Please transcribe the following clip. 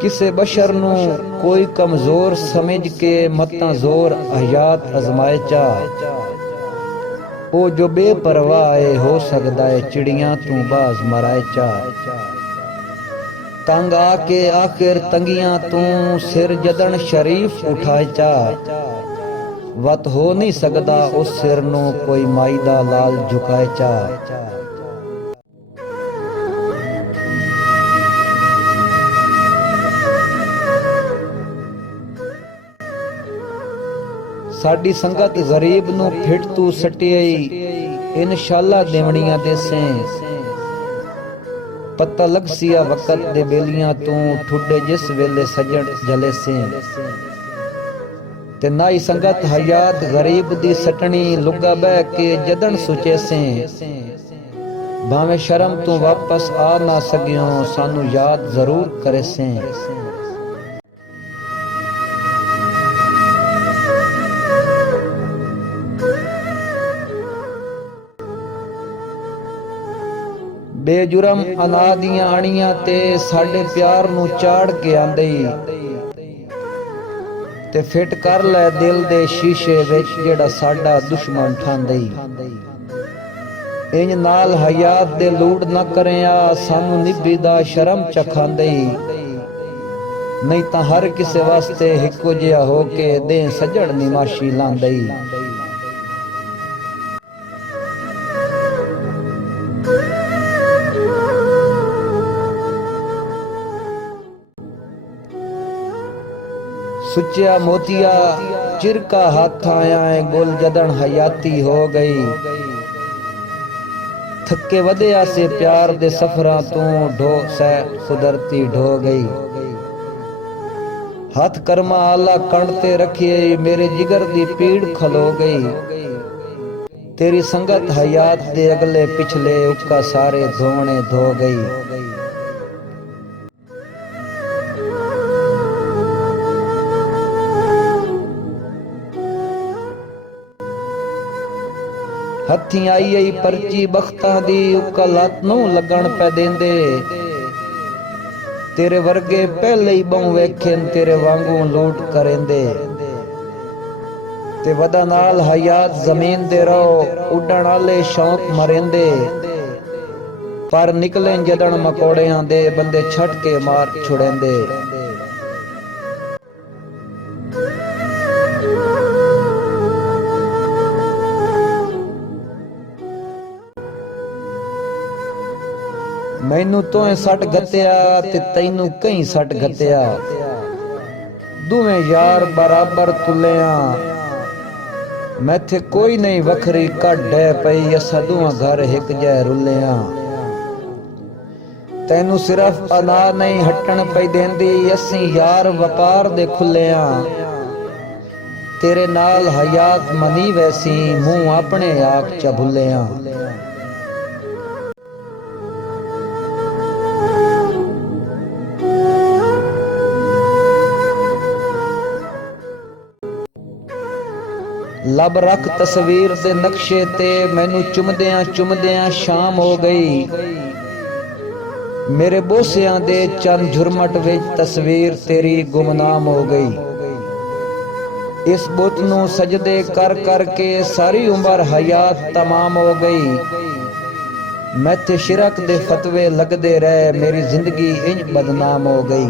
ਕਿਸੇ ਬਸ਼ਰ ਨੂੰ ਕੋਈ ਕਮਜ਼ੋਰ ਸਮਝ ਕੇ ਮਤਾਂ ਜ਼ੋਰ ਹਯਾਤ ਅਜ਼ਮਾਏ ਚਾ, ਉਹ ਜੋ ਬੇਪਰਵਾਹ ਏ ਹੋ ਸਕਦਾ ਏ ਚਿੜੀਆਂ ਤੂੰ ਬਾਜ਼ ਮਰਾਏ ਚਾ। ਤੰਗ ਆ ਕੇ ਆਖਿਰ ਤੰਗੀਆਂ ਤੂੰ ਸਿਰ ਜਦਨ ਸ਼ਰੀਫ ਉਠਾਏ ਚਾ, ਵਤ ਹੋ ਨਹੀਂ ਸਕਦਾ ਉਸ ਸਿਰ ਨੂੰ ਕੋਈ ਮਾਈ ਦਾ ਲਾਲ ਝੁਕਾਏ ਚਾ। ਸਾਡੀ ਸੰਗਤ ਗਰੀਬ ਨੂੰ ਫਿੱਟ ਤੂੰ ਸਟਿਆਈ, ਇਨਸ਼ਾਅੱਲਾ ਦੇਵਣੀਆਂ ਦੇਸੇ। ਪਤਾ ਲੱਗ ਸਿਆ ਵਕਤ ਦੇ ਬੇਲੀਆਂ ਤੂੰ ਠੁੱਡੇ ਜਿਸ ਵੇਲੇ ਸਜਣ ਜਲੇ ਸੇ। ਤੇ ਨਾਈ ਸੰਗਤ ਹਯਾਤ ਗਰੀਬ ਦੀ ਸਟਣੀ ਲੁਗਾ ਬਹਿ ਕੇ ਜਦਨ ਸੁਚੇ ਸੇ। ਭਾਵੇਂ ਸ਼ਰਮ ਤੂੰ ਵਾਪਸ ਆ ਨਾ ਸਕਿਓ ਸਾਨੂੰ ਯਾਦ ਜ਼ਰੂਰ ਕਰੇ ਸੇ। ਬੇਜੁਰਮ ਅਨਾ ਦੀਆਂ ਆਣੀਆਂ ਤੇ ਸਾਡੇ ਪਿਆਰ ਨੂੰ ਚਾੜ ਕੇ ਆਂਦੇ, ਤੇ ਫਿੱਟ ਕਰ ਲੈ ਦਿਲ ਦੇ ਸ਼ੀਸ਼ੇ ਵਿੱਚ ਜਿਹੜਾ ਸਾਡਾ ਦੁਸ਼ਮਣ ਠਾਂਦੇ। ਇੰਜ ਨਾਲ ਹਯਾਤ ਦੇ ਲੂੜ ਨਾ ਕਰਿਆ ਸਾਨੂੰ ਨਿਭੀ ਦਾ ਸ਼ਰਮ ਚਖਾਂਦੇ। ਨਹੀਂ ਤਾਂ ਹਰ ਕਿਸੇ ਵਾਸਤੇ ਇੱਕੋ ਜਿਹਾ ਹੋ ਕੇ ਦੇ ਸਜਣ ਨਿਮਾਸ਼ੀ ਲਾਂਦੇ। सुचिया मोतिया चिरका हाथ आया है गुल जदन हयाती हो गई। थके वधिया से प्यार दे सफरा तू ढो सै कुदरती ढो गई। हाथ कर्मा आला कणते रखिए मेरे जिगर दी पीड़ खलो गई। तेरी संगत हयात दे अगले पिछले उका सारे धोने धो गई। हथी आई आई परची बख्तां दी उका लत नूं लगण पै देंदे। तेरे वर्गे पहले ही बहु वेखन तेरे वांगू लूट करेंदे। ते वदा नाल हयात जमीन दे रहो उड़न आले शौक मरेंदे। पर निकले जदन मकोड़ियां दे बंदे छट के मार छुड़ेंदे। मैनू तो सट गत्या ते तैनू कहीं सट गत्या। दुवें यार बराबर तुलिया मैथे कोई नहीं वखरी कड्डे पई। असा दुआ घर हिक जै रुलिया। तैनू सिर्फ अना नहीं हटन पई देंदी असी यार वपार दे खुलिया। तेरे नाल हयात मनी वैसी मुंह अपने आख च भुलिया। लब रख तस्वीर दे नक्शे ते मैनू चुमदियां चुमदियां शाम हो गई। मेरे बोसियां दे चंद झुरमट विच तस्वीर तेरी गुमनाम हो गई। इस बुत नू सजदे कर कर के सारी उम्र हयात तमाम हो गई। मैथे शिरक दे फतवे लगदे रहे मेरी जिंदगी इंज बदनाम हो गई।